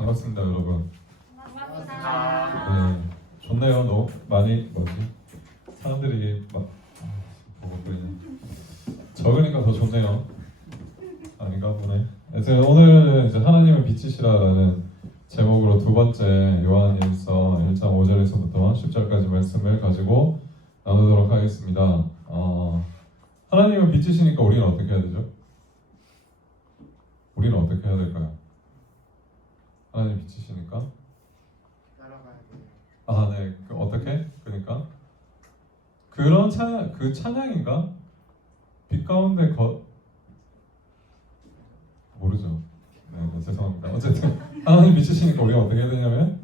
반갑습니다, 여러분. 반갑습니다. 네, 좋네요. 너무 많이 사람들이 막 보고 그러네. 적으니까 더 좋네요. 아닌가 보네. 그래서 오늘은 이제 하나님을 빛이시라라는 제목으로 두 번째 요한일서 1장 5절에서부터 10절까지 말씀을 가지고 나누도록 하겠습니다. 하나님은 빛이시니까 우리는 어떻게 해야 되죠? 우리는 어떻게 해야 될까요? 하나님 빛이시니까 따라가야 돼요. 네. 어떻게? 그러니까 그런 그 찬양인가? 빛 가운데 모르죠. 네, 죄송합니다. 어쨌든 하나님 빛이시니까 우리가 어떻게 해야 되냐면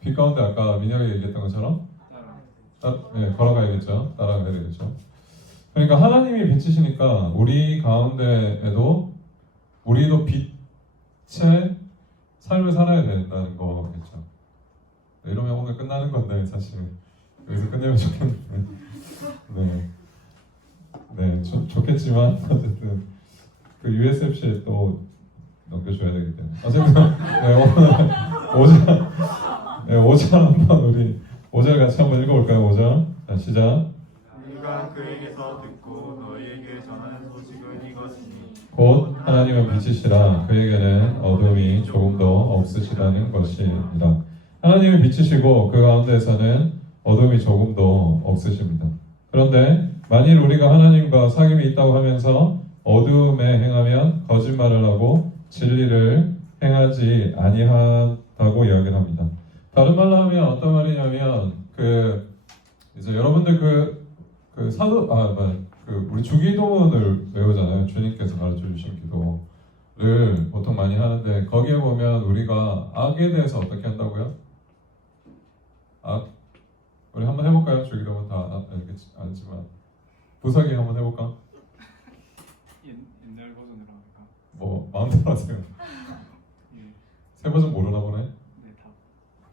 빛 가운데 아까 민혁이 얘기했던 것처럼 걸어가야겠죠. 따라가야 되겠죠. 그러니까 하나님이 빛이시니까 우리 가운데에도 우리도 빛의 삶을 살아야 된다는 거겠죠. 네, 이러면 오늘 끝나는 건데 사실 여기서 끝내면 좋겠는데 네, 좋겠지만 어쨌든 그 USFC에 또 넘겨줘야 되기 때문에 어쨌든 네, 5절 한번 우리 5절 같이 한번 읽어볼까요? 5절 자, 시작. 우리가 그에게서 듣고 너희에게 전하는 소식은 이것이니 곧 하나님은 빛이시라 그에게는 어둠이 조금도 없으시다는 것이니라. 하나님은 빛이시고 그 가운데에서는 어둠이 조금도 없으십니다. 그런데 만일 우리가 하나님과 사귐이 있다고 하면서 어둠에 행하면 거짓말을 하고 진리를 행하지 아니하다고 이야기를 합니다. 다른 말로 하면 어떤 말이냐면 이제 여러분들 우리 주기도문을 외우잖아요. 주님께서 가르쳐 주신 기도를 보통 많이 하는데 거기에 보면 우리가 악에 대해서 어떻게 한다고요? 우리 한번 해볼까요? 주기도문 다 알지만 부사기 한번 해볼까? 옛날 버전으로 할까? 뭐 마음대로 하세요. 예. 새 버전 모르나 보네. 네, 다.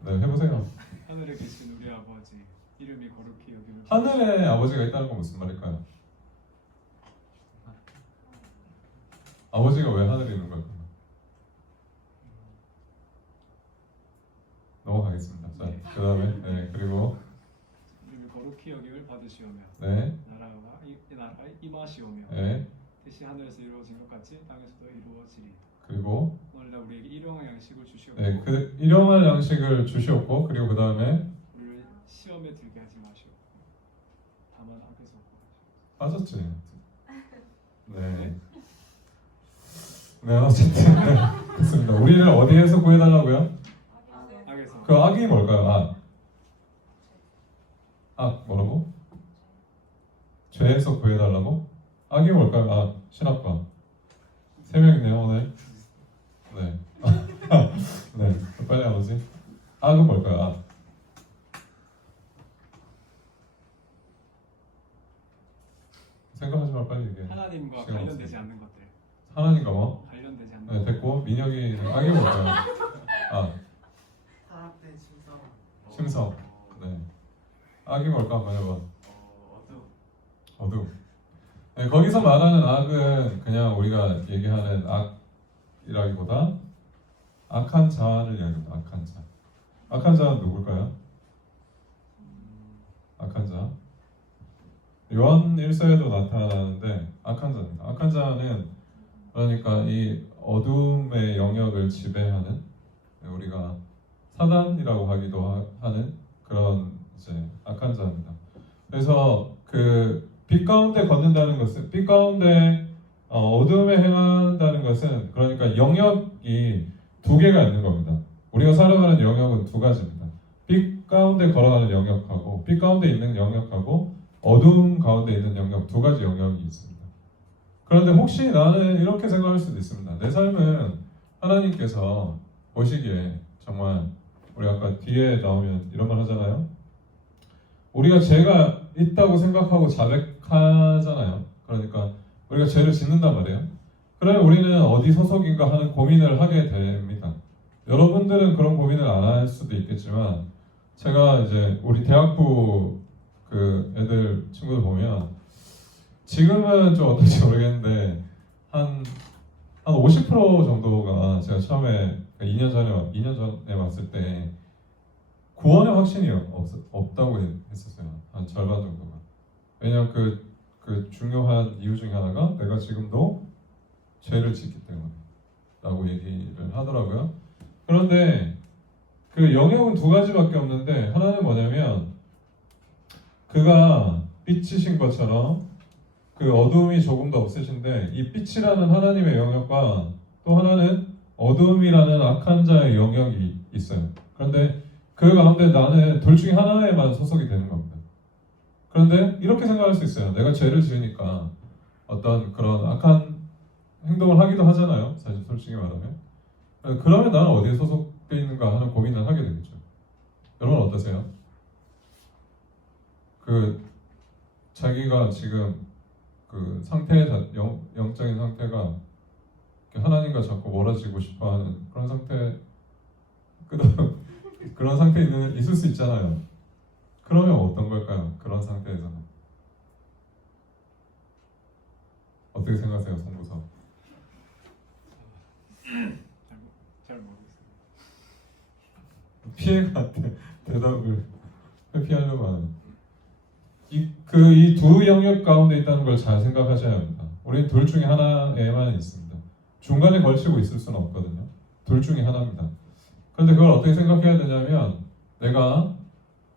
네, 해보세요. 하늘에 계신 우리 아버지, 이름이 거룩히 여김을 하늘에 아버지가 있다는 건 무슨 말일까요? 아버지가 왜 하늘에 있는 걸까요? 넘어가겠습니다. 자, 그 다음에 그리고 이름이 거룩히 여김을 받으시오며 네, 나라가 임하시오며 네, 뜻이 하늘에서 이루어진 것 같이 땅에서도 이루어지리. 그리고 오늘날 우리에게 일용할 양식을 주시옵고 네, 그 일용할 양식을 주시옵고 그리고 그 다음에 우리를 시험에 들게 하지 마시옵고 다만 악에서 빠졌지. 네, 네 어쨌든 네, 됐습니다. 우리를 어디에서 구해달라고요? 악에서 그 악이 뭘까요? 뭐라고? 죄에서 구해달라고? 악이 뭘까요? 신학과 3명 있네요 오늘. 네. 네, 빨리 아버지. 악은 뭘까요? 생각하지 말 빨리 얘기해. 하나님과 시간 관련되지 없어요. 않는 것들. 하나님과 뭐? 관련되지 않는 네, 됐고 민혁이 악이 뭘까요? 타락된 심성. 심성. 네. 악이 뭘까 한번 해봐. 어둠. 네, 거기서 말하는 악은 그냥 우리가 얘기하는 악이라기보다 악한 자를 이야기합니다. 악한 자. 악한 자는 누굴까요? 악한 자. 요한 1서에도 나타나는데 악한 자입니다. 악한 자는 그러니까 이 어둠의 영역을 지배하는 우리가 사단이라고 하기도 하는 그런 이제 악한 자입니다. 그래서 빛 가운데 걷는다는 것은 빛 가운데 어둠에 행한다는 것은 그러니까 영역이 두 개가 있는 겁니다. 우리가 살아가는 영역은 두 가지입니다. 빛 가운데 걸어가는 영역하고 빛 가운데 있는 영역하고 어둠 가운데 있는 영역 두 가지 영역이 있습니다. 그런데 혹시 나는 이렇게 생각할 수도 있습니다. 내 삶은 하나님께서 보시기에 정말 우리 아까 뒤에 나오면 이런 말 하잖아요. 우리가 죄가 있다고 생각하고 자백하잖아요. 그러니까 우리가 죄를 짓는단 말이에요. 그러면 우리는 어디 소속인가 하는 고민을 하게 됩니다. 여러분들은 그런 고민을 안 할 수도 있겠지만 제가 이제 우리 대학부 애들 친구들 보면 지금은 좀 어떨지 모르겠는데 한 한 50% 정도가 제가 처음에 2년 전에 왔을 때 구원의 확신이 없다고 했었어요. 한 절반 정도가. 왜냐하면 그 중요한 이유 중에 하나가 내가 지금도 죄를 짓기 때문에 라고 얘기를 하더라고요. 그런데 그 영역은 두 가지밖에 없는데 하나는 뭐냐면 그가 빛이신 것처럼 그 어두움이 조금 더 없으신데 이 빛이라는 하나님의 영역과 또 하나는 어두움이라는 악한 자의 영역이 있어요. 그런데 그 가운데 나는 둘 중에 하나에만 소속이 되는 겁니다. 그런데 이렇게 생각할 수 있어요. 내가 죄를 지으니까 어떤 그런 악한 행동을 하기도 하잖아요. 사실 솔직히 말하면. 그러면 나는 어디에 소속되어 있는가 하는 고민을 하게 되겠죠. 여러분 어떠세요? 그 자기가 지금 그 영적인 상태가 하나님과 자꾸 멀어지고 싶어하는 그런 상태, 그런 상태에 있을 수 있잖아요. 그러면 어떤 걸까요? 그런 상태에서는 어떻게 생각하세요, 송부서? 잘 모르겠어요. 피해가 대답을 회피하려고 하는 이 두 영역 가운데 있다는 걸 잘 생각하셔야 합니다. 우리는 둘 중에 하나에만 있습니다. 중간에 걸치고 있을 수는 없거든요. 둘 중에 하나입니다. 그런데 그걸 어떻게 생각해야 되냐면 내가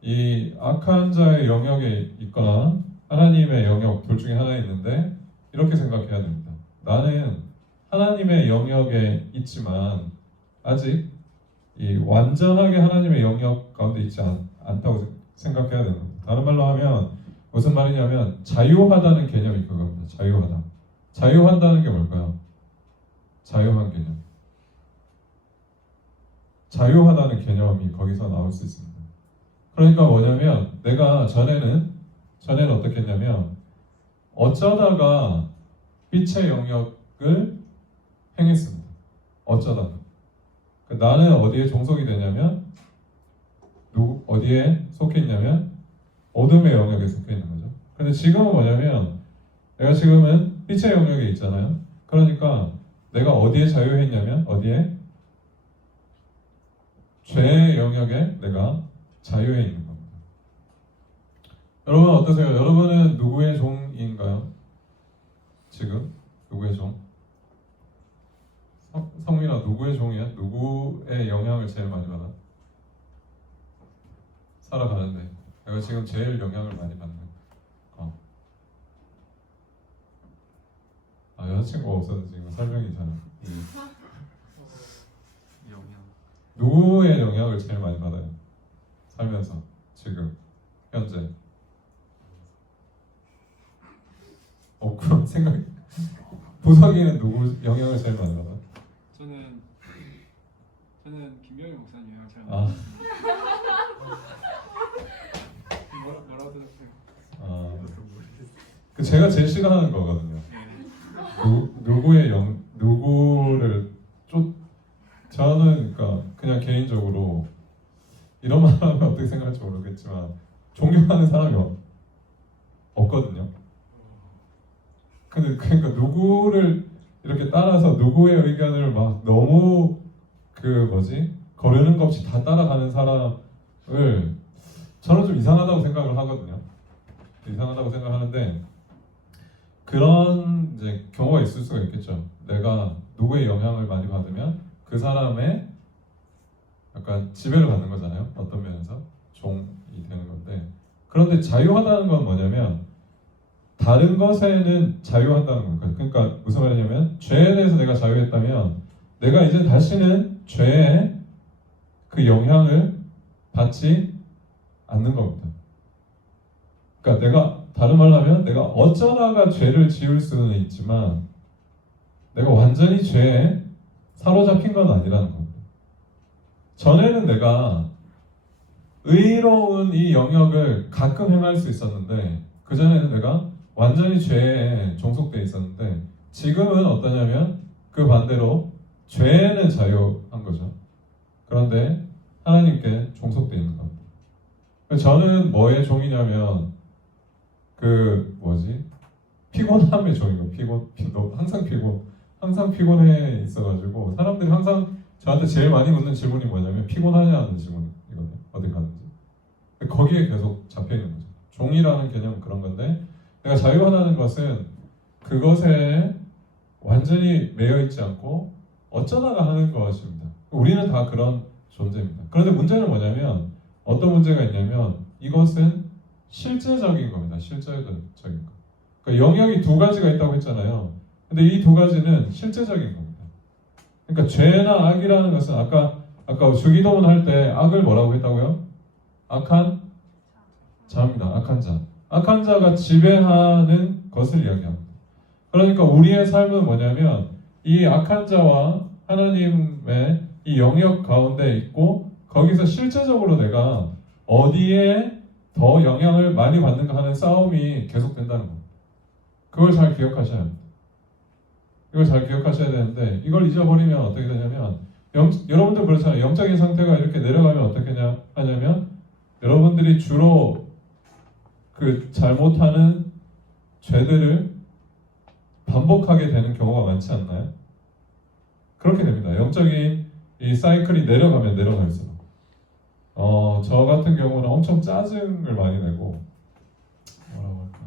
이 악한 자의 영역에 있거나 하나님의 영역 둘 중에 하나에 있는데 이렇게 생각해야 됩니다. 나는 하나님의 영역에 있지만 아직 이 완전하게 하나님의 영역 가운데 있지 않다고 생각해야 됩니다. 다른 말로 하면 무슨 말이냐면 자유하다는 개념이 그겁니다. 자유하다. 자유한다는 게 뭘까요? 자유한 개념. 자유하다는 개념이 거기서 나올 수 있습니다. 그러니까 뭐냐면 내가 전에는 어떻게 했냐면 어쩌다가 빛의 영역을 행했습니다. 어쩌다가. 나는 어디에 종속이 되냐면 어디에 속해 있냐면 어둠의 영역에 속해 있는 거죠. 근데 지금은 뭐냐면 내가 지금은 빛의 영역에 있잖아요. 그러니까 내가 어디에 자유해 있냐면 어디에? 죄의 영역에 내가 자유해 있는 겁니다. 여러분 어떠세요? 여러분은 누구의 종인가요? 지금 누구의 종? 성민아 누구의 종이야? 누구의 영향을 제일 많이 받아? 살아가는데 내가 지금 제일 영향을 많이 받는 여자친구가 없어서 지금 설명이 잘 영향. 누구의 영향을 제일 많이 받아요? 살면서 지금 현재 그런 생각 부석이는 누구 영향을 제일 많이 받아? 저는 김명희 목사님이랑 잘 아. 뭐라고 하세요? 그 제가 제일 싫어하는 거거든요. 누구를 저는 그러니까 그냥 개인적으로 이런 말 하면 어떻게 생각할지 모르겠지만 존경하는 사람이 없거든요. 근데 그러니까 누구를 이렇게 따라서 누구의 의견을 막 너무 거르는 것 없이 다 따라가는 사람을 저는 좀 이상하다고 생각을 하거든요. 이상하다고 생각하는데 그런 이제 경우가 있을 수가 있겠죠. 내가 누구의 영향을 많이 받으면 그 사람의 약간 지배를 받는 거잖아요. 어떤 면에서 종이 되는 건데 그런데 자유하다는 건 뭐냐면 다른 것에는 자유한다는 겁니다. 그러니까 무슨 말이냐면 죄에 대해서 내가 자유했다면 내가 이제 다시는 죄의 그 영향을 받지 않는 겁니다. 그러니까 내가 다른 말로 하면 내가 어쩌다가 죄를 지을 수는 있지만 내가 완전히 죄에 사로잡힌 건 아니라는 겁니다. 전에는 내가 의로운 이 영역을 가끔 행할 수 있었는데 그전에는 내가 완전히 죄에 종속되어 있었는데 지금은 어떠냐면 그 반대로 죄에는 자유한 거죠. 그런데 하나님께 종속되어 있는 겁니다. 저는 뭐의 종이냐면 피곤함의 종이고 항상 항상 피곤해 있어가지고 사람들이 항상 저한테 제일 많이 묻는 질문이 뭐냐면 피곤하냐는 질문이거든요. 어디 가든지. 거기에 계속 잡혀 있는 거죠. 종이라는 개념은 그런 건데 내가 자유하다는 것은 그것에 완전히 매여 있지 않고 어쩌다가 하는 것입니다. 우리는 다 그런 존재입니다. 그런데 문제는 뭐냐면 어떤 문제가 있냐면 이것은 실제적인 겁니다. 실제적인 거. 그러니까 영역이 두 가지가 있다고 했잖아요. 근데 이 두 가지는 실제적인 겁니다. 그러니까 죄나 악이라는 것은 아까 주기도문 할 때 악을 뭐라고 했다고요? 악한 자입니다. 악한 자. 악한 자가 지배하는 것을 이야기합니다. 그러니까 우리의 삶은 뭐냐면 이 악한 자와 하나님의 이 영역 가운데 있고 거기서 실제적으로 내가 어디에 더 영향을 많이 받는가 하는 싸움이 계속된다는 겁니다. 그걸 잘 기억하셔야 합니다. 이걸 잘 기억하셔야 되는데 이걸 잊어버리면 어떻게 되냐면 여러분들 그렇잖아요. 영적인 상태가 이렇게 내려가면 어떻게 하냐면 여러분들이 주로 그 잘못하는 죄들을 반복하게 되는 경우가 많지 않나요? 그렇게 됩니다. 영적인 이 사이클이 내려가면 내려갈수록 저 같은 경우는 엄청 짜증을 많이 내고 뭐라고 할까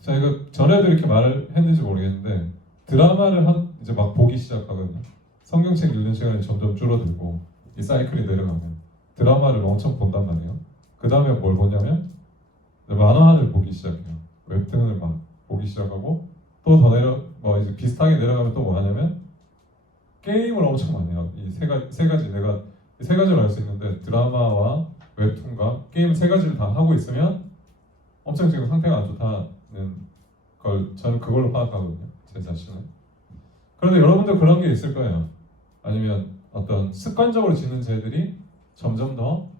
제가 이거 전에도 이렇게 말을 했는지 모르겠는데 드라마를 이제 막 보기 시작하거든요. 성경책 읽는 시간이 점점 줄어들고 이 사이클이 내려가면 드라마를 엄청 본단 말이에요. 그 다음에 뭘 보냐면 만화를 보기 시작해요. 웹툰을 막 보기 시작하고 또 더 이제 비슷하게 내려가면 또 뭐 하냐면 게임을 엄청 많이 해요. 이 세 가지 내가 세 가지를 알 수 있는데 드라마와 웹툰과 게임 세 가지를 다 하고 있으면 엄청 지금 상태가 안 좋다는 걸 저는 그걸로 파악하거든요. 제 자신은. 그런데 여러분도 그런 게 있을 거예요. 아니면 어떤 습관적으로 짓는 죄들이 점점 더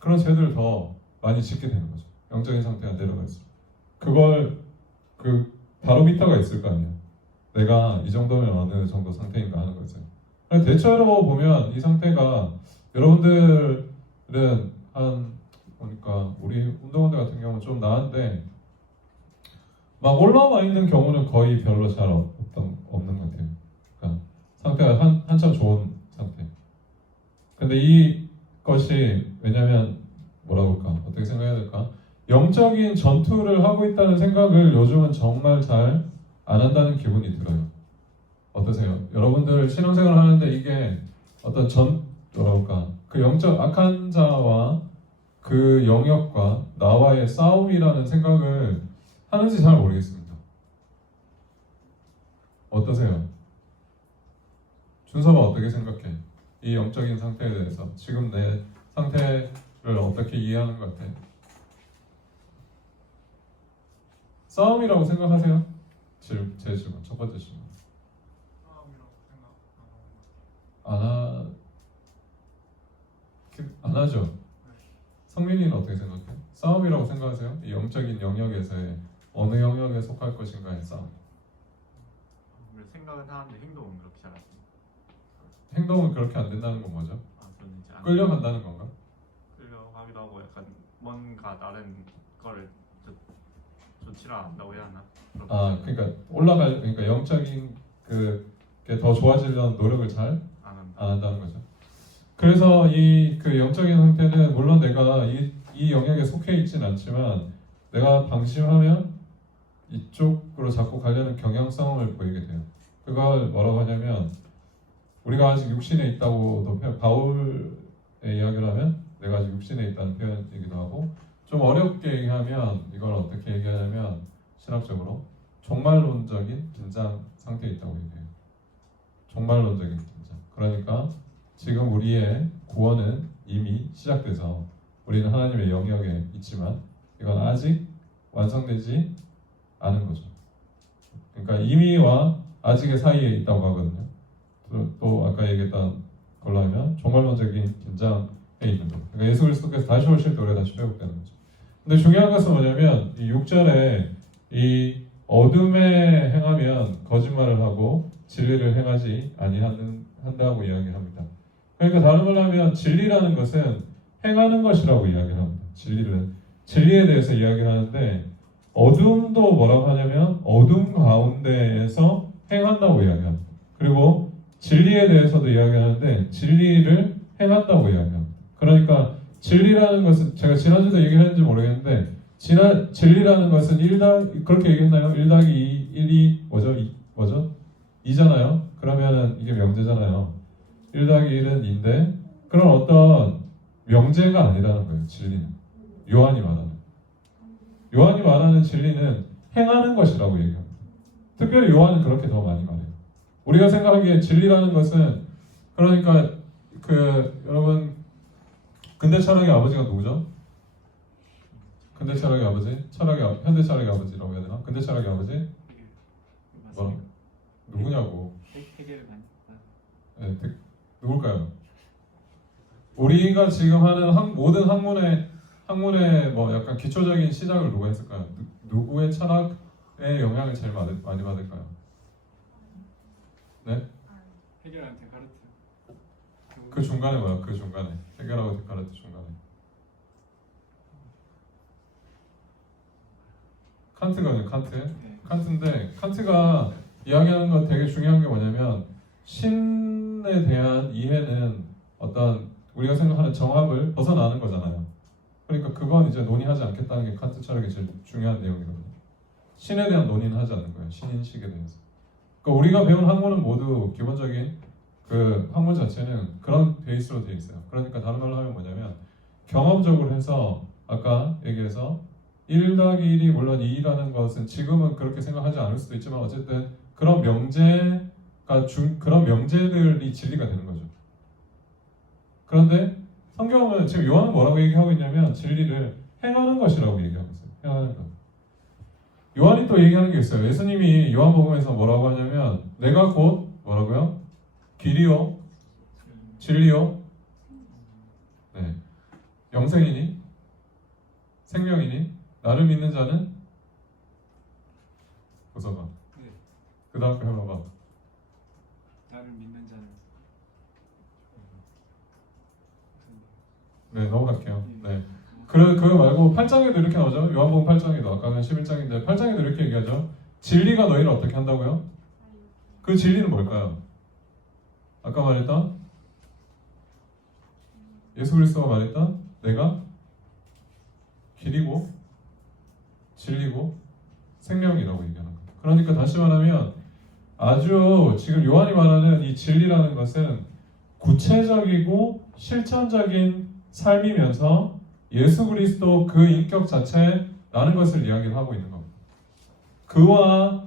그런 죄들을 더 많이 짓게 되는 거죠. 영적인 상태가 내려갈수록. 그걸 바로미터가 있을 거 아니에요. 내가 이 정도면 어느 정도 상태인가 하는 거죠. 대체로 보면 이 상태가 여러분들은 보니까 우리 운동원들 같은 경우는 좀 나은데 막 올라와 있는 경우는 거의 별로 잘 없는 것 같아요. 그러니까 상태가 한참 좋은 상태. 근데 이것이 왜냐면 뭐라고 할까? 어떻게 생각해야 될까? 영적인 전투를 하고 있다는 생각을 요즘은 정말 잘 안 한다는 기분이 들어요. 어떠세요? 여러분들 신앙생활 하는데 이게 어떤 뭐라고 할까? 그 영적 악한 자와 그 영역과 나와의 싸움이라는 생각을 하는지 잘 모르겠습니다. 어떠세요? 준서가 어떻게 생각해? 이 영적인 상태에 대해서 지금 내 상태를 어떻게 이해하는 것 같아? 싸움이라고 생각하세요? 제 질문, 첫 번째 질문. 싸움이라고 생각 안 하죠? 성민이는 어떻게 생각해? 싸움이라고 생각하세요? 이 영적인 영역에서의 어느 영역에 속할 것인가의 싸움. 생각은 하는데 행동은 그렇게 잘 안 해요. 행동은 그렇게 안 된다는 건 뭐죠? 저는 이제 안 끌려간다는 건가? 끌려가기도 하고 약간 뭔가 다른 거를 좋지를 않다고 해야 하나? 그러니까 그러니까 영적인 그게 더 좋아지려는 노력을 잘 안 한다는 거죠. 그래서 그 영적인 상태는 물론 내가 이 영역에 속해 있지는 않지만 내가 방심하면 이쪽으로 자꾸 가려는 경향성을 보이게 돼요. 그걸 뭐라고 하냐면 우리가 아직 육신에 있다고도 바울의 이야기를 하면 내가 아직 육신에 있다는 표현이기도 하고 좀 어렵게 얘기하면 이걸 어떻게 얘기하냐면 신학적으로 종말론적인 긴장 상태에 있다고 얘기해요. 종말론적인 긴장. 그러니까 지금 우리의 구원은 이미 시작돼서 우리는 하나님의 영역에 있지만 이건 아직 완성되지 않은 거죠. 그러니까 이미와 아직의 사이에 있다고 하거든요. 또 아까 얘기했던 걸로 하면 종말론적인 긴장에 있는 거예요. 그러니까 예수 그리스도께서 다시 오실 때 우리가 다시 회복되는 거죠. 근데 중요한 것은 뭐냐면 이 6절에 이 어둠에 행하면 거짓말을 하고 진리를 행하지 아니한다고 이야기합니다. 그러니까 다른 말로 하면 진리라는 것은 행하는 것이라고 이야기를 합니다. 진리에 대해서 이야기를 하는데 어둠도 뭐라고 하냐면 어둠 가운데에서 행하는 행한다고 이야기합니다. 그리고 진리에 대해서도 이야기하는데 진리를 행한다고 이야기합니다. 그러니까 진리라는 것은 제가 지난주도 얘기를 했는지 모르겠는데 진리라는 것은 1 그렇게 얘기했나요? 1 더하기 2, 1이 뭐죠? 2잖아요. 그러면은 이게 명제잖아요. 1 더하기 1은 2인데 그런 어떤 명제가 아니라는 거예요. 진리는. 요한이 말하는 진리는 행하는 것이라고 얘기합니다. 특별히 요한은 그렇게 더 많이 말해요. 우리가 생각하기에 진리라는 것은 그러니까 여러분 근대 철학의 아버지가 누구죠? 근대 철학의 아버지? 현대 철학의 아버지라고 해야 되나? 근대 철학의 아버지? 뭐라? 맞습니까? 누구냐고? 해결을 많이. 네, 누굴까요? 우리가 지금 하는 모든 학문의 뭐 약간 기초적인 시작을 누가 했을까요? 누구의 철학의 영향을 제일 많이 받을까요? 네? 해결한 데카르트. 그 중간에 뭐야? 그 중간에 해결하고 데카르트 중간에 칸트거든요. 네. 칸트인데 칸트가 이야기하는 건 되게 중요한 게 뭐냐면 신에 대한 이해는 어떤 우리가 생각하는 정합을 벗어나는 거잖아요. 그러니까 그건 이제 논의하지 않겠다는 게 칸트 철학의 제일 중요한 내용이거든요. 신에 대한 논의는 하지 않는 거예요. 신인식에 대해서. 그러니까 우리가 배운 학문은 모두 기본적인 그 학문 자체는 그런 베이스로 되어 있어요. 그러니까 다른 말로 하면 뭐냐면 경험적으로 해서 아까 얘기해서 1 더하기 1이 물론 2라는 것은 지금은 그렇게 생각하지 않을 수도 있지만 어쨌든 그런 그런 명제들이 진리가 되는 거죠. 그런데 성경은 지금 요한은 뭐라고 얘기하고 있냐면 진리를 행하는 것이라고 얘기하고 있어요. 행하는 것. 요한이 또 얘기하는 게 있어요. 예수님이 요한복음에서 뭐라고 하냐면 내가 곧 뭐라고요? 길이요, 진리요, 네, 영생이니, 생명이니, 나를 믿는 자는 보서봐. 네. 그 다음 거 해봐봐. 나를 믿는 자는. 네, 넘어갈게요. 네. 그거 말고 8장에도 이렇게 나오죠. 요한복음 8장에도 아까는 11장인데 8장에도 이렇게 얘기하죠. 진리가 너희를 어떻게 한다고요? 그 진리는 뭘까요? 아까 말했던 예수 그리스도가 말했던 내가 길이고 진리고 생명이라고 얘기하는 거예요. 그러니까 다시 말하면 아주 지금 요한이 말하는 이 진리라는 것은 구체적이고 실천적인 삶이면서 예수 그리스도 그 인격 자체라는 것을 이야기를 하고 있는 겁니다. 그와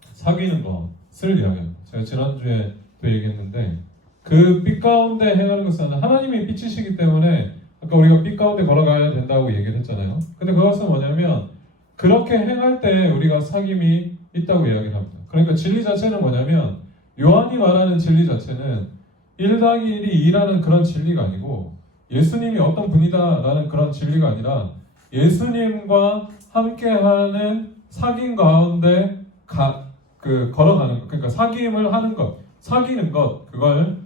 사귀는 것을 이야기합니다. 제가 지난주에 또 얘기했는데 그 빛 가운데 행하는 것은 하나님의 빛이시기 때문에 아까 우리가 빛 가운데 걸어가야 된다고 얘기를 했잖아요. 근데 그것은 뭐냐면 그렇게 행할 때 우리가 사귐이 있다고 이야기를 합니다. 그러니까 진리 자체는 뭐냐면 요한이 말하는 진리 자체는 1 더하기 1이 2라는 그런 진리가 아니고 예수님이 어떤 분이다라는 그런 진리가 아니라 예수님과 함께하는 사귐 가운데 걸어가는 것, 그러니까 사귐을 하는 것, 사귀는 것, 그걸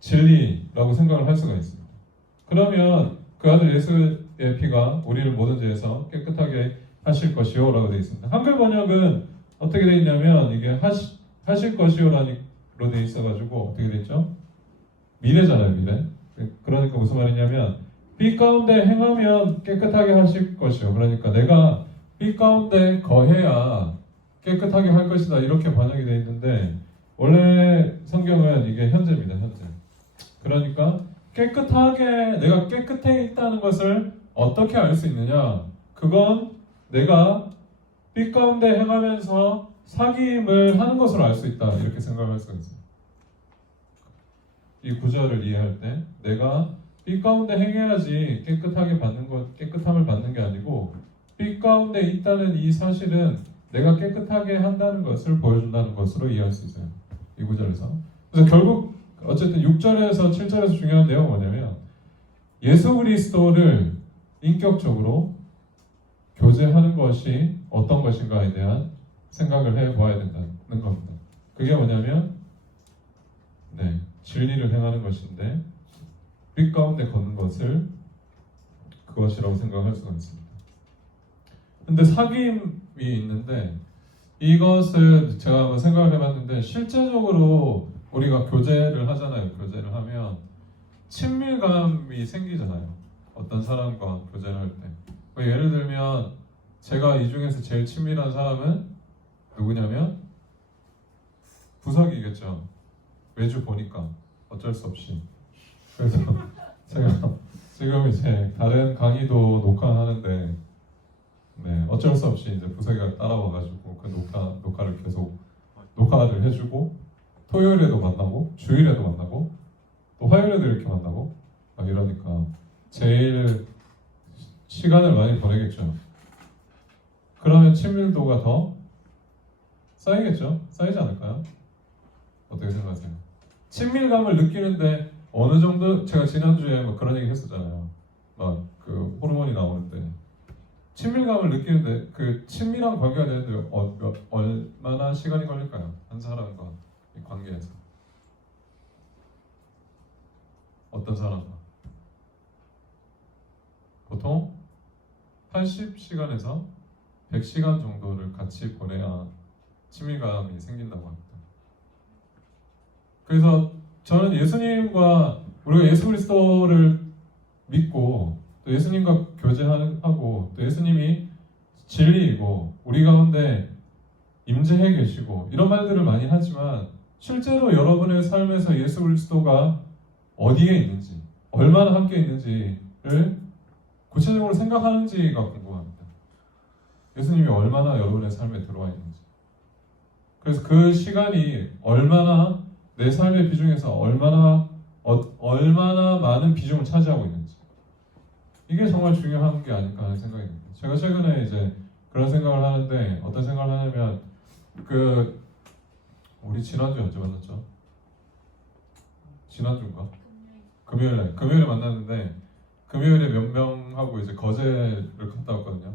진리라고 생각을 할 수가 있습니다. 그러면 그 아들 예수의 피가 우리를 모든 죄에서 깨끗하게 하실 것이요 라고 되어 있습니다. 한글 번역은 어떻게 되어 있냐면 이게 하실 것이요로 되어 있어가지고 어떻게 되어 있죠? 미래잖아요, 미래. 그러니까 무슨 말이냐면 빛 가운데 행하면 깨끗하게 하실 것이요. 그러니까 내가 빛 가운데 거해야 깨끗하게 할 것이다 이렇게 번역이 되어 있는데 원래 성경은 이게 현재입니다. 현재. 그러니까 내가 깨끗해 있다는 것을 어떻게 알 수 있느냐? 그건 내가 빛 가운데 행하면서 사귐을 하는 것으로 알 수 있다 이렇게 생각할 수가 있습니다. 이 구절을 이해할 때 내가 빛 가운데 행해야지 깨끗함을 받는 게 아니고 빛 가운데 있다는 이 사실은 내가 깨끗하게 한다는 것을 보여준다는 것으로 이해할 수 있어요. 이 구절에서. 그래서 결국 어쨌든 6절에서 7절에서 중요한 내용은 뭐냐면 예수 그리스도를 인격적으로 교제하는 것이 어떤 것인가에 대한 생각을 해보아야 된다는 겁니다. 그게 뭐냐면 진리를 행하는 것인데 빛 가운데 걷는 것을 그것이라고 생각할 수가 있습니다. 근데 사귐이 있는데 이것을 제가 한번 생각을 해봤는데 실제적으로 우리가 교제를 하잖아요. 교제를 하면 친밀감이 생기잖아요. 어떤 사람과 교제를 할 때. 예를 들면 제가 이 중에서 제일 친밀한 사람은 누구냐면 부석이겠죠. 매주 보니까 어쩔 수 없이. 그래서 제가 지금 이제 다른 강의도 녹화하는데 네, 어쩔 수 없이 이제 부석이가 따라와가지고 그 녹화를 계속 녹화를 해주고 토요일에도 만나고 주일에도 만나고 또 화요일에도 이렇게 만나고 막 이러니까 제일 시간을 많이 보내겠죠. 그러면 친밀도가 더 쌓이겠죠? 쌓이지 않을까요? 어떻게 생각하세요? 친밀감을 느끼는데 어느 정도 제가 지난주에 막 그런 얘기 했었잖아요. 막 그 호르몬이 나오는데 친밀감을 느끼는데 그 친밀한 관계가 되는데 얼마나 시간이 걸릴까요? 한 사람과 이 관계에서 어떤 사람과 보통 80시간에서 100시간 정도를 같이 보내야 친밀감이 생긴다고 합니다. 그래서 저는 예수님과 우리가 예수 그리스도를 믿고 또 예수님과 교제하고 또 예수님이 진리이고 우리 가운데 임재해 계시고 이런 말들을 많이 하지만 실제로 여러분의 삶에서 예수 그리스도가 어디에 있는지 얼마나 함께 있는지를 구체적으로 생각하는지가 궁금합니다. 예수님이 얼마나 여러분의 삶에 들어와 있는지. 그래서 그 시간이 얼마나 내 삶의 비중에서 얼마나 많은 비중을 차지하고 있는지. 이게 정말 중요한 게 아닐까 하는 생각이 듭니다. 제가 최근에 이제 그런 생각을 하는데 어떤 생각을 하냐면 우리 지난주에 언제 만났죠? 지난주인가? 금요일에 만났는데 금요일에 몇 명하고 이제 거제를 갔다 왔거든요.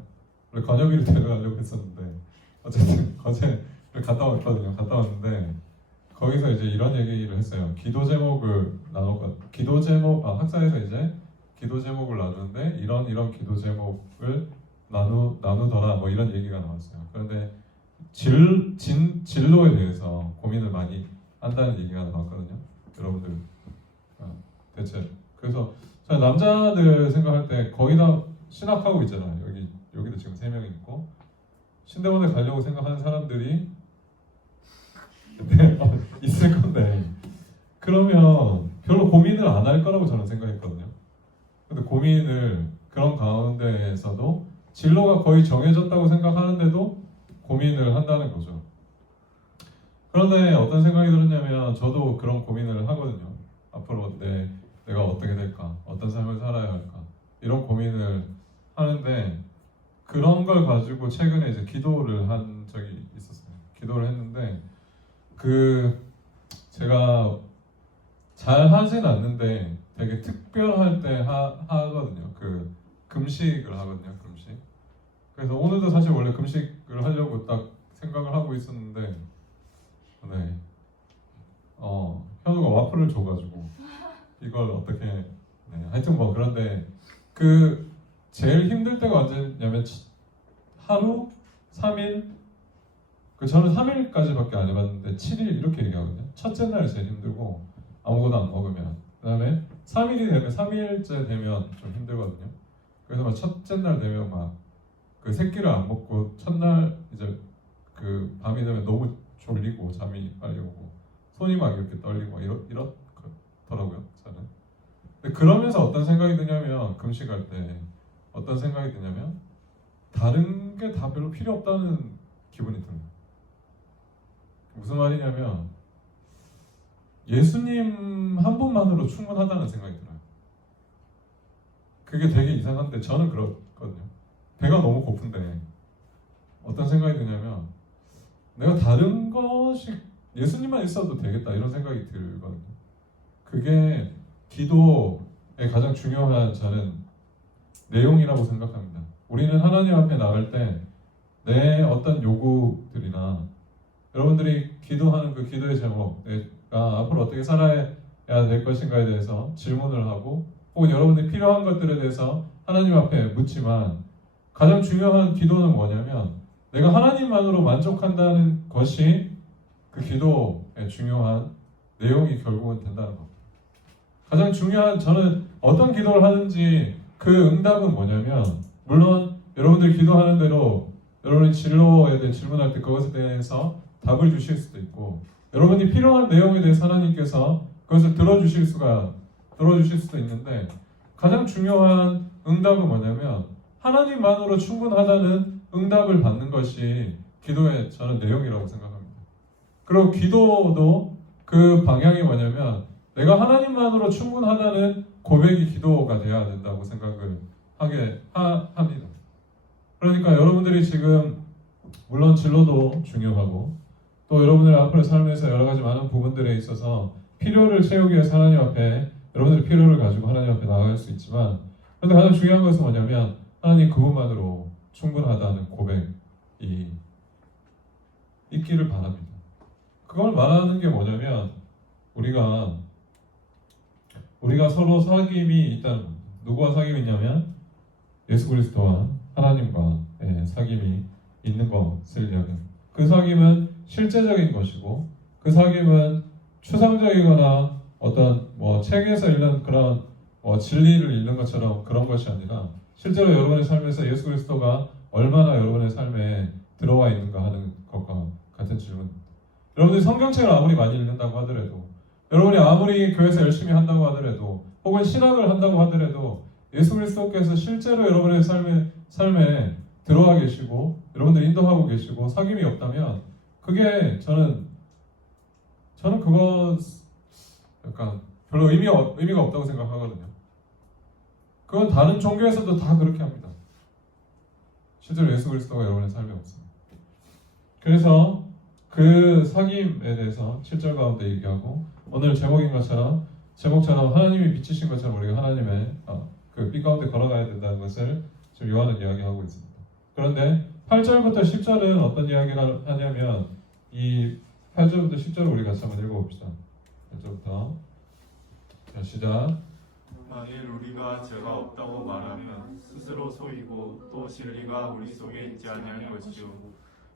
원래 건여비를 데려가려고 했었는데 어쨌든 거제를 갔다 왔거든요. 갔다 왔는데 거기서 이제 이런 얘기를 했어요. 기도 제목을 나눴거든요. 학사에서 이제 기도 제목을 나누는데 이런 기도 제목을 나누더라 뭐 이런 얘기가 나왔어요. 그런데 진로에 대해서 고민을 많이 한다는 얘기가 나왔거든요. 여러분들 대체 그래서 저희 남자들 생각할 때 거의 다 신학하고 있잖아요. 여기도 지금 3명 있고 신대원에 가려고 생각하는 사람들이 있을 건데 그러면 별로 고민을 안 할 거라고 저는 생각했거든요. 근데 그런 가운데에서도 진로가 거의 정해졌다고 생각하는데도 고민을 한다는 거죠. 그런데 어떤 생각이 들었냐면 저도 그런 고민을 하거든요. 앞으로 내가 어떻게 될까? 어떤 삶을 살아야 할까? 이런 고민을 하는데 그런 걸 가지고 최근에 이제 기도를 한 적이 있었어요. 기도를 했는데 제가 잘 하진 않는데 되게 특별할 때 하거든요. 금식을 하거든요. 금식. 그래서 오늘도 사실 원래 금식을 하려고 딱 생각을 하고 있었는데 네. 현우가 와플을 줘가지고 이걸 어떻게 하여튼 뭐 그런데 제일 힘들 때가 언제냐면 하루 3일 저는 3일까지밖에 안 해봤는데 7일 이렇게 얘기하거든요. 첫째 날이 제일 힘들고 아무거나 안 먹으면 그 다음에 3일째 되면 좀 힘들거든요. 그래서 막 첫째 날 되면 막 새끼를 안 먹고 첫날 이제 밤이 되면 너무 졸리고 잠이 빨리 오고 손이 막 이렇게 떨리고 이렇더라고요. 저는. 근데 그러면서 어떤 생각이 드냐면 금식할 때 어떤 생각이 드냐면 다른 게 다 별로 필요 없다는 기분이 들어요. 무슨 말이냐면 예수님 한 분만으로 충분하다는 생각이 들어요. 그게 되게 이상한데 저는 그렇거든요. 배가 너무 고픈데 어떤 생각이 드냐면 내가 다른 것이 예수님만 있어도 되겠다 이런 생각이 들거든요. 그게 기도의 가장 중요한 저는 내용이라고 생각합니다. 우리는 하나님 앞에 나갈 때 내 어떤 요구들이나 여러분들이 기도하는 그 기도의 제목 내가 앞으로 어떻게 살아야 될 것인가에 대해서 질문을 하고 혹은 여러분들이 필요한 것들에 대해서 하나님 앞에 묻지만 가장 중요한 기도는 뭐냐면 내가 하나님만으로 만족한다는 것이 그 기도의 중요한 내용이 결국은 된다는 겁니다. 가장 중요한 저는 어떤 기도를 하는지 그 응답은 뭐냐면 물론 여러분들이 기도하는 대로 여러분이 진로에 대해 질문할 때 그것에 대해서 답을 주실 수도 있고 여러분이 필요한 내용에 대해서 하나님께서 그것을 들어주실 수도 있는데 가장 중요한 응답은 뭐냐면 하나님만으로 충분하다는 응답을 받는 것이 기도의 저는 내용이라고 생각합니다. 그리고 기도도 그 방향이 뭐냐면 내가 하나님만으로 충분하다는 고백이 기도가 되어야 된다고 생각을 합니다. 그러니까 여러분들이 지금 물론 진로도 중요하고 또 여러분들의 앞으로의 삶에서 여러 가지 많은 부분들에 있어서 필요를 채우기 위해서 하나님 앞에 여러분들의 필요를 가지고 하나님 앞에 나아갈 수 있지만 그런데 가장 중요한 것은 뭐냐면 하나님 그분만으로 충분하다는 고백이 있기를 바랍니다. 그걸 말하는 게 뭐냐면 우리가 서로 사귐이 있다는 겁니다. 누구와 사귐이 있냐면 예수 그리스도와 하나님과 사귐이 있는 것을 이야기합니다. 그 사귐은 실제적인 것이고 그 사귐은 추상적이거나 어떤 책에서 읽는 그런 진리를 읽는 것처럼 그런 것이 아니라 실제로 여러분의 삶에서 예수 그리스도가 얼마나 여러분의 삶에 들어와 있는가 하는 것과 같은 질문입니다. 여러분들이 성경책을 아무리 많이 읽는다고 하더라도 여러분이 아무리 교회에서 열심히 한다고 하더라도 혹은 신학을 한다고 하더라도 예수 그리스도께서 실제로 여러분의 삶에 들어와 계시고 여러분들 인도하고 계시고 사귐이 없다면 그게 저는 그거 약간 별로 의미가 없다고 생각하거든요. 그건 다른 종교에서도 다 그렇게 합니다. 실제로 예수 그리스도가 여러분의 삶에 없습니다. 그래서 그 사귐에 대해서 7절 가운데 얘기하고 오늘 제목처럼 하나님이 빛이신 것처럼 우리가 하나님의 그 빛 가운데 걸어가야 된다는 것을 지금 요한은 이야기하고 있습니다. 그런데 8절부터 10절은 어떤 이야기를 하냐면 이 8절부터 10절을 우리 같이 한번 읽어봅시다. 8절부터 자 시작. 만일 우리가 죄가 없다고 말하면 스스로 속이고 또 진리가 우리 속에 있지 아니할 것이요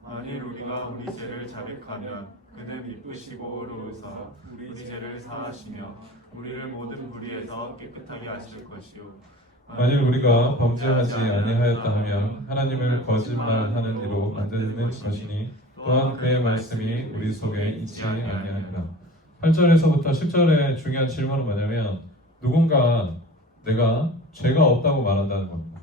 만일 우리가 우리 죄를 자백하면 그는 미쁘시고 의로우사 우리 죄를 사하시며 우리를 모든 불의에서 깨끗하게 하실 것이요 만일 우리가 범죄하지 아니하였다 하면 하나님을 거짓말하는 이로 만드는 것이니 또한 그의 말씀이 우리 속에 있지 아니하니라. 8절에서부터 10절의 중요한 질문은 뭐냐면 누군가 내가 죄가 없다고 말한다는 겁니다.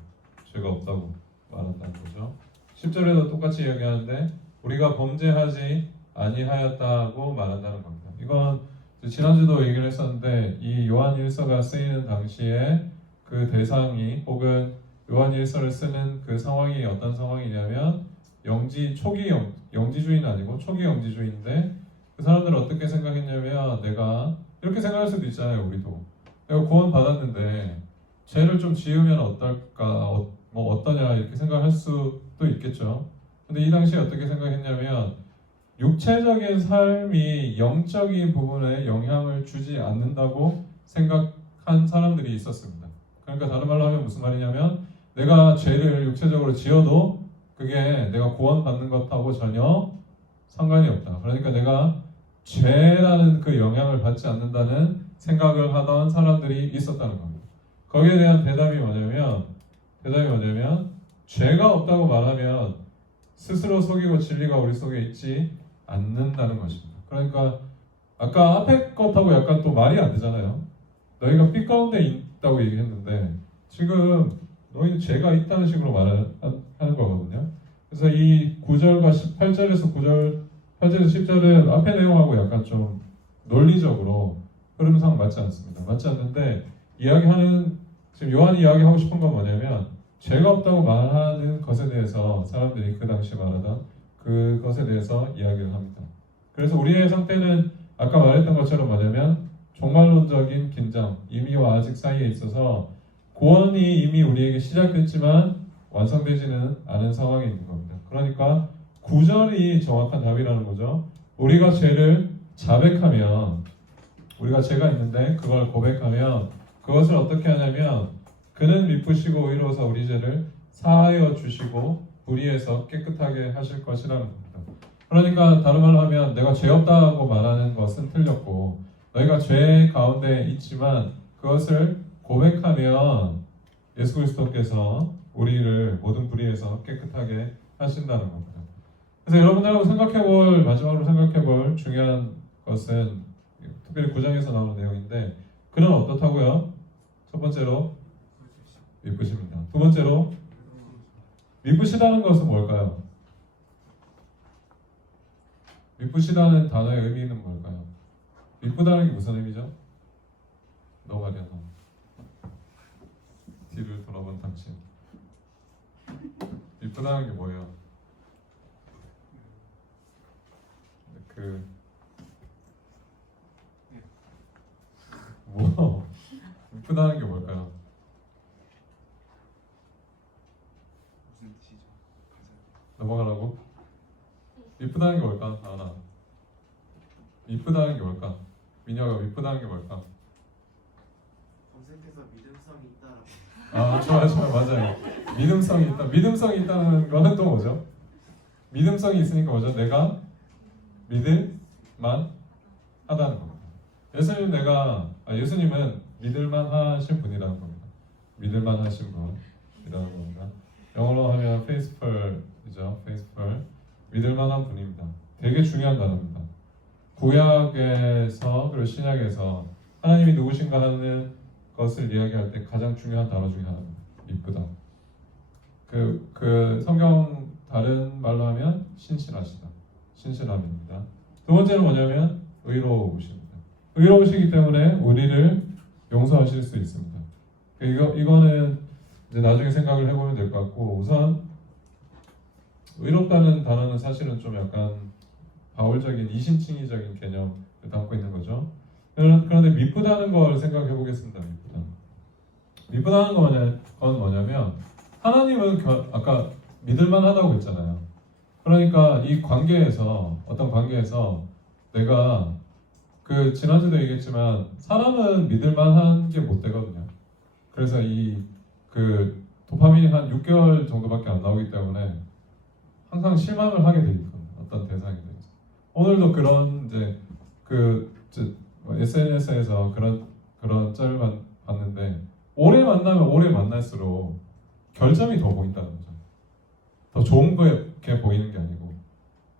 죄가 없다고 말한다는 거죠. 10절에도 똑같이 이야기하는데 우리가 범죄하지 아니하였다고 말한다는 겁니다. 이건 지난주도 얘기를 했었는데 이 요한 1서가 쓰이는 당시에 그 대상이 혹은 요한 1서를 쓰는 그 상황이 어떤 상황이냐면 초기 영지주의는 아니고 초기 영지주의인데 그 사람들은 어떻게 생각했냐면 내가 이렇게 생각할 수도 있잖아요. 우리도 내가 구원 받았는데 죄를 좀 지으면 어떨까 어떠냐 이렇게 생각할 수도 있겠죠. 근데 이 당시에 어떻게 생각했냐면 육체적인 삶이 영적인 부분에 영향을 주지 않는다고 생각한 사람들이 있었습니다. 그러니까 다른 말로 하면 무슨 말이냐면 내가 죄를 육체적으로 지어도 그게 내가 구원받는 것하고 전혀 상관이 없다. 그러니까 내가 죄라는 그 영향을 받지 않는다는 생각을 하던 사람들이 있었다는 겁니다. 거기에 대한 대답이 뭐냐면 죄가 없다고 말하면 스스로 속이고 진리가 우리 속에 있지 않는다는 것입니다. 그러니까 아까 앞에 것하고 약간 또 말이 안 되잖아요. 너희가 빛 가운데 있다고 얘기했는데 지금 너희는 죄가 있다는 식으로 하는 거거든요. 그래서 이 9절과 8절에서 10절은 앞에 내용하고 약간 좀 논리적으로 흐름상 맞지 않습니다. 맞지 않는데 지금 요한이 이야기하고 싶은 건 뭐냐면 죄가 없다고 말하는 것에 대해서 사람들이 그 당시 말하던 그것에 대해서 이야기를 합니다. 그래서 우리의 상태는 아까 말했던 것처럼 뭐냐면 종말론적인 긴장, 이미와 아직 사이에 있어서 구원이 이미 우리에게 시작됐지만 완성되지는 않은 상황에 있는 겁니다. 그러니까 9절이 정확한 답이라는 거죠. 우리가 죄를 자백하면 우리가 죄가 있는데 그걸 고백하면 그것을 어떻게 하냐면 그는 미쁘시고 의로워서 우리 죄를 사하여 주시고 불의에서 깨끗하게 하실 것이라는 겁니다. 그러니까 다른 말로 하면 내가 죄 없다고 말하는 것은 틀렸고 너희가 죄 가운데 있지만 그것을 고백하면 예수 그리스도께서 우리를 모든 불의에서 깨끗하게 하신다는 겁니다. 그래서 여러분들하고 마지막으로 생각해볼 중요한 것은 특별히 9장에서 나오는 내용인데 그는 어떻다고요? 첫 번째로 미쁘십니다. 두 번째로 미쁘시다는 것은 뭘까요? 미쁘시다는 단어의 의미는 뭘까요? 미쁘다는 게 무슨 의미죠? 너 말이야 너. 뒤를 돌아본 당신. 미쁘다는 게 뭐예요? 뭐 미쁘다는 게 뭘까요? 무슨 뜻이죠? 넘어가라고? 미쁘다는 게 뭘까? 나나. 미쁘다는 게 뭘까? 미녀가 미쁘다는 게 뭘까? 검색해서 믿음성이 있다라고. 아 좋아요 맞아요. 믿음성이 있다는 거는 또 뭐죠? 믿음성이 있으니까 뭐죠? 내가 믿을만 하다는 겁니다. 예수님은 믿을만 하신 분이라는 겁니다. 믿을만 하신 분이라는 겁니다. 영어로 하면 faithful이죠. faithful. 믿을만한 분입니다. 되게 중요한 단어입니다. 구약에서 그리고 신약에서 하나님이 누구신가 하는 것을 이야기할 때 가장 중요한 단어 중에 하나입니다. 미쁘다. 그 성경 다른 말로 하면 신실하시다. 신실함입니다. 두 번째는 뭐냐면 의로우십니다. 의로우시기 때문에 우리를 용서하실 수 있습니다. 이거는 이제 나중에 생각을 해보면 될 것 같고 우선 의롭다는 단어는 사실은 좀 약간 바울적인 이심칭의적인 개념을 담고 있는 거죠. 그런데 미쁘다는 걸 생각해 보겠습니다. 미쁘다는 건 뭐냐면 하나님은 아까 믿을만하다고 했잖아요. 그러니까 이 관계에서 어떤 관계에서 내가 지난주도 얘기했지만 사람은 믿을만한 게 못 되거든요. 그래서 도파민이 한 6개월 정도밖에 안 나오기 때문에 항상 실망을 하게 돼 있거든요. 어떤 대상에 대해서. 오늘도 그런 SNS에서 그런 짤을 봤는데 오래 만나면 오래 만날수록 결점이 더 보인다는 거죠. 더 좋은 게 보이는 게 아니고.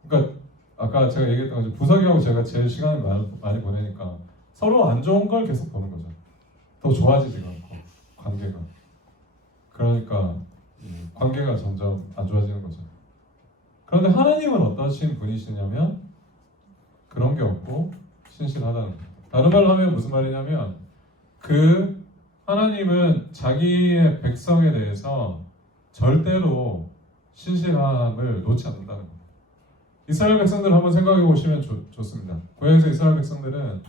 그러니까 아까 제가 얘기했던 것처럼 부석이하고 제가 제일 시간을 많이 보내니까 서로 안 좋은 걸 계속 보는 거죠. 더 좋아지지가 않고 관계가. 그러니까 관계가 점점 안 좋아지는 거죠. 그런데 하나님은 어떠신 분이시냐면 그런 게 없고 신실하다는 거예요. 다른 말로 하면 무슨 말이냐면 하나님은 자기의 백성에 대해서 절대로 신실함을 놓지 않는다는 겁니다. 이스라엘 백성들 한번 생각해 보시면 좋습니다. 구약에서 이스라엘 백성들은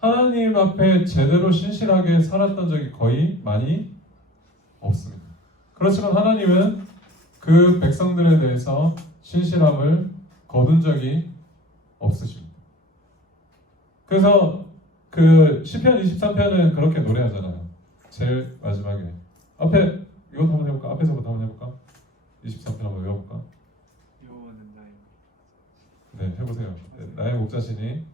하나님 앞에 제대로 신실하게 살았던 적이 거의 많이 없습니다. 그렇지만 하나님은 그 백성들에 대해서 신실함을 거둔 적이 없으십니다. 그래서 시편 23편은 그렇게 노래하잖아요. 제일 마지막에 이것도 한번 해볼까? 앞에서부터 한번 해볼까? 23편 한번 외워볼까? 여호와는 나의 네, 해보세요. 나의 목자시니. 가엾으리.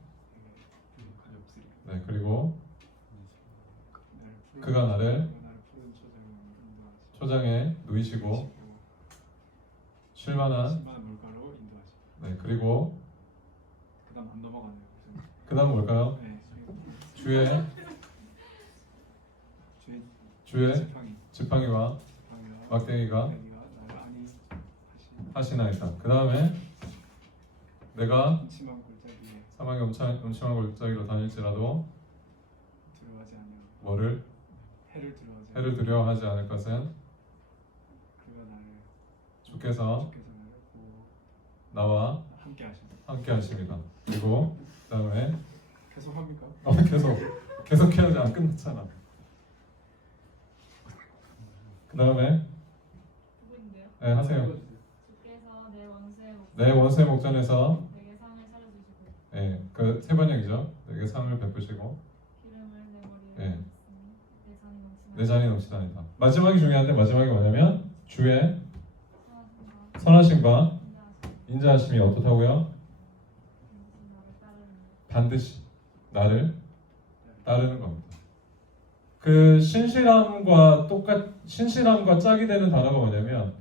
네, 그리고 나를 그가 나를 푸른 초장에 초장에 누이시고 쉴만한. 신만한 물가로 인도하시고. 네, 그리고 그다음 안 넘어가네요. 그 다음 뭘까요? 네. 주의 지팡이. 지팡이와 막대기가 나를 안위 하시나이다. 그 다음에 내가 음침한 골짜기에 사막의 음침한 골짜기로 다닐지라도 들어가지 아니하고 뭐를 해를 두려워하지 않을 것은 그가 나를 주께서 나를 나와 함께 하십니다. 그리고 그 다음에 계속 합니까? 계속 해야지 안 끝났잖아. 그 다음에 누구인데요? 네, 하세요. 주께서 내 원수의 목전에서 내게 상을 차려주시고 네, 그 세 번역이죠. 내게 상을 베푸시고 기름을 내 머리에 네. 붓으니 내 잔이 넘치나이다. 내 잔이 넘치다니다. 마지막이 중요한데 마지막이 뭐냐면 주의 선하신가 선하심과 인자하심 인자하심이 어떻다고요? 반드시 나를 따르는 반드시 나를 따르는 겁니다. 그 신실함과 짝이 되는 단어가 뭐냐면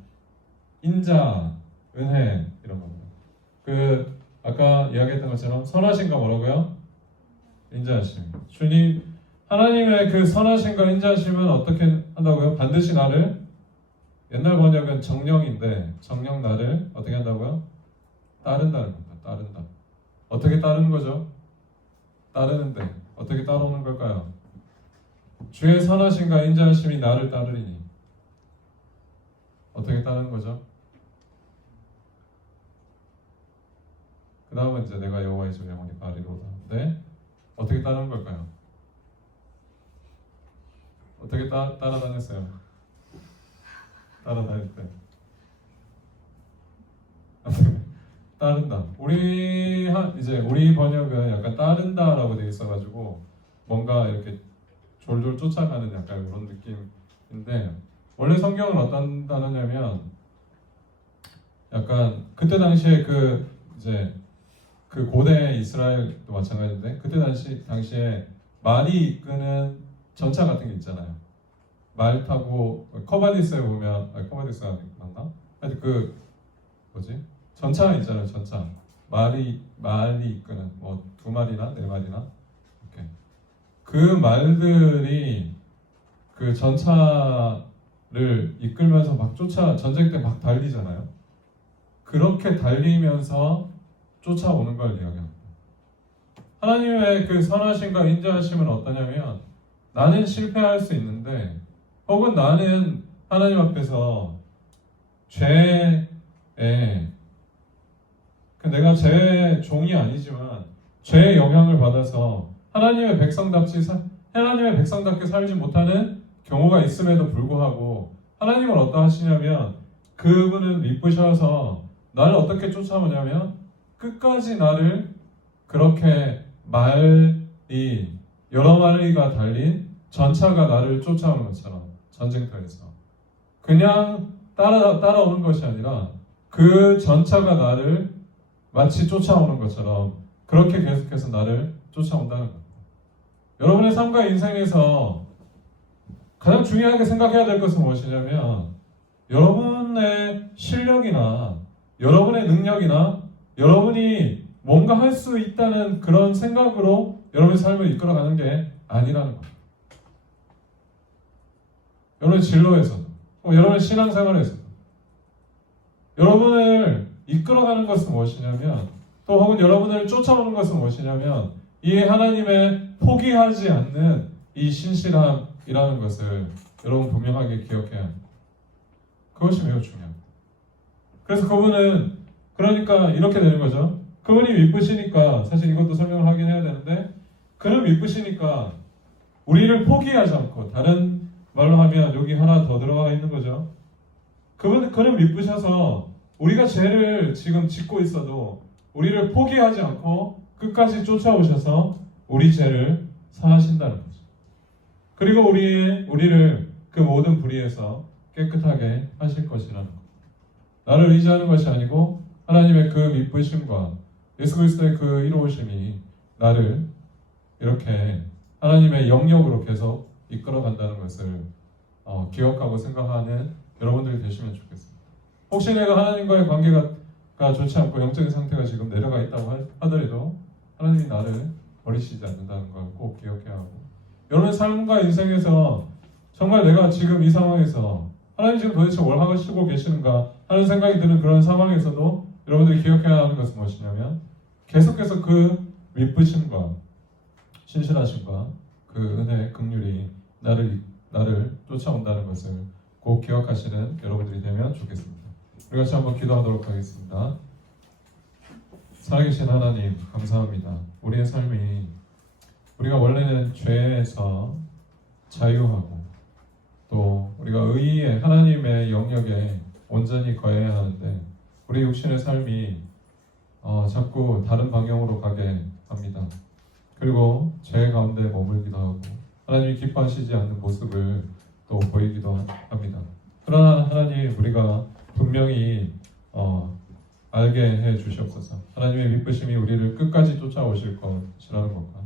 인자, 은혜 이런 겁니다. 그 아까 이야기했던 것처럼 선하심과 뭐라고요? 인자하심. 주님 하나님의 그 선하심과 인자하심은 어떻게 한다고요? 반드시 나를 옛날 번역은 정령인데 정령 나를 어떻게 한다고요? 따른다는 겁니다. 따른다. 어떻게 따르는 거죠? 따르는데 어떻게 따라오는 걸까요? 주의 선하심과 인자하심이 나를 따르리니 어떻게 따르는 거죠? 그 다음은 이제 내가 여호와의 주 영원히 바리로다. 네? 어떻게 따르는 걸까요? 어떻게 따라다녔어요? 따라다닐 때 따른다. 우리 번역은 약간 따른다라고 되어 있어가지고 뭔가 이렇게 졸졸 쫓아가는 약간 그런 느낌인데 원래 성경은 어떤 단어냐면 약간 그때 당시에 그 고대 이스라엘도 마찬가지인데 그때 당시에 말이 이끄는 전차 같은 게 있잖아요. 말 타고 커바디스에 보면 커바디스가 맞나? 하여튼 그 뭐지? 전차가 있잖아요. 전차 말이 이끄는 뭐 2마리나 4마리나 이렇게 그 말들이 그 전차를 이끌면서 막 전쟁 때 막 달리잖아요. 그렇게 달리면서 쫓아오는 걸 이야기합니다. 하나님의 그 선하심과 인자하심은 어떠냐면 나는 실패할 수 있는데 혹은 나는 하나님 앞에서 내가 죄의 종이 아니지만 죄의 영향을 받아서 하나님의 백성답게 살지 못하는 경우가 있음에도 불구하고 하나님은 어떠하시냐면 그분은 미쁘셔서 나를 어떻게 쫓아오냐면 끝까지 나를 그렇게 여러 마리가 달린 전차가 나를 쫓아오는 것처럼 전쟁터에서 그냥 따라오는 것이 아니라 그 전차가 나를 마치 쫓아오는 것처럼 그렇게 계속해서 나를 쫓아온다는 겁니다. 여러분의 삶과 인생에서 가장 중요하게 생각해야 될 것은 무엇이냐면 여러분의 실력이나 여러분의 능력이나 여러분이 뭔가 할 수 있다는 그런 생각으로 여러분의 삶을 이끌어가는 게 아니라는 겁니다. 여러분의 진로에서도 여러분의 신앙생활에서도 여러분을 이끌어가는 것은 무엇이냐면 또 혹은 여러분을 쫓아오는 것은 무엇이냐면 이 하나님의 포기하지 않는 이 신실함이라는 것을 여러분 분명하게 기억해야 합니다. 그것이 매우 중요합니다. 그래서 그분은 그러니까 이렇게 되는 거죠. 그분이 미쁘시니까 사실 이것도 설명을 하긴 해야 되는데 그는 미쁘시니까 우리를 포기하지 않고 다른 말로 하면 여기 하나 더 들어가 있는 거죠. 그는 미쁘셔서 우리가 죄를 지금 짓고 있어도 우리를 포기하지 않고 끝까지 쫓아오셔서 우리 죄를 사하신다는 거죠. 그리고 우리를 그 모든 불의에서 깨끗하게 하실 것이라는 것. 나를 의지하는 것이 아니고 하나님의 그 미쁘심과 예수 그리스도의 그 이로우심이 나를 이렇게 하나님의 영역으로 계속 이끌어간다는 것을 기억하고 생각하는 여러분들이 되시면 좋겠습니다. 혹시 내가 하나님과의 관계가 좋지 않고 영적인 상태가 지금 내려가 있다고 하더라도 하나님이 나를 버리시지 않는다는 걸 꼭 기억해야 하고 여러분의 삶과 인생에서 정말 내가 지금 이 상황에서 하나님 지금 도대체 뭘 하시고 계시는가 하는 생각이 드는 그런 상황에서도 여러분들이 기억해야 하는 것은 무엇이냐면 계속해서 그 미쁘심과 신실하심과 그 은혜의 긍휼이 나를 쫓아온다는 것을 꼭 기억하시는 여러분들이 되면 좋겠습니다. 우리 같이 한번 기도하도록 하겠습니다. 살아계신 하나님 감사합니다. 우리의 삶이 우리가 원래는 죄에서 자유하고 또 우리가 의의 하나님의 영역에 온전히 거해야 하는데 우리 육신의 삶이 자꾸 다른 방향으로 가게 합니다. 그리고 죄 가운데 머물기도 하고 하나님이 기뻐하시지 않는 모습을 또 보이기도 합니다. 그러나 하나님 우리가 분명히 알게 해 주시옵소서. 하나님의 미쁘심이 우리를 끝까지 쫓아오실 것이라는 것과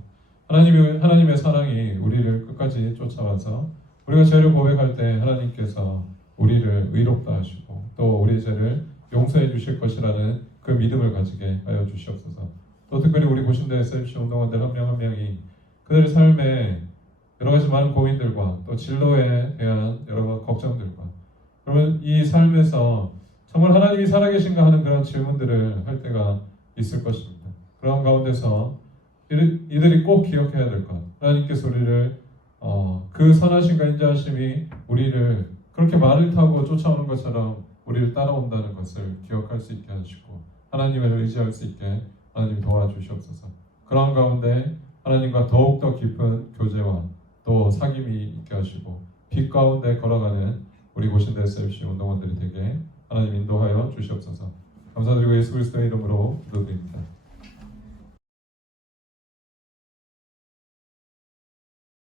하나님의 사랑이 우리를 끝까지 쫓아와서 우리가 죄를 고백할 때 하나님께서 우리를 의롭다 하시고 또 우리의 죄를 용서해 주실 것이라는 그 믿음을 가지게 하여 주시옵소서. 또 특별히 우리 보신대 SFC 운동원들 한 명 한 명이 그들의 삶에 여러 가지 많은 고민들과 또 진로에 대한 여러 걱정들과 그러면 이 삶에서 정말 하나님이 살아계신가 하는 그런 질문들을 할 때가 있을 것입니다. 그런 가운데서 이들이 꼭 기억해야 될 것. 하나님께서 우리를 그 선하신가 인자하심이 우리를 그렇게 말을 타고 쫓아오는 것처럼 우리를 따라온다는 것을 기억할 수 있게 하시고 하나님을 의지할 수 있게 하나님 도와주시옵소서. 그런 가운데 하나님과 더욱더 깊은 교제와 또 사귐이 있게 하시고 빛 가운데 걸어가는 우리 고신대 SFC 운동원들이 되게 하나님 인도하여 주시옵소서. 감사드리고 예수 그리스도의 이름으로 기도드립니다.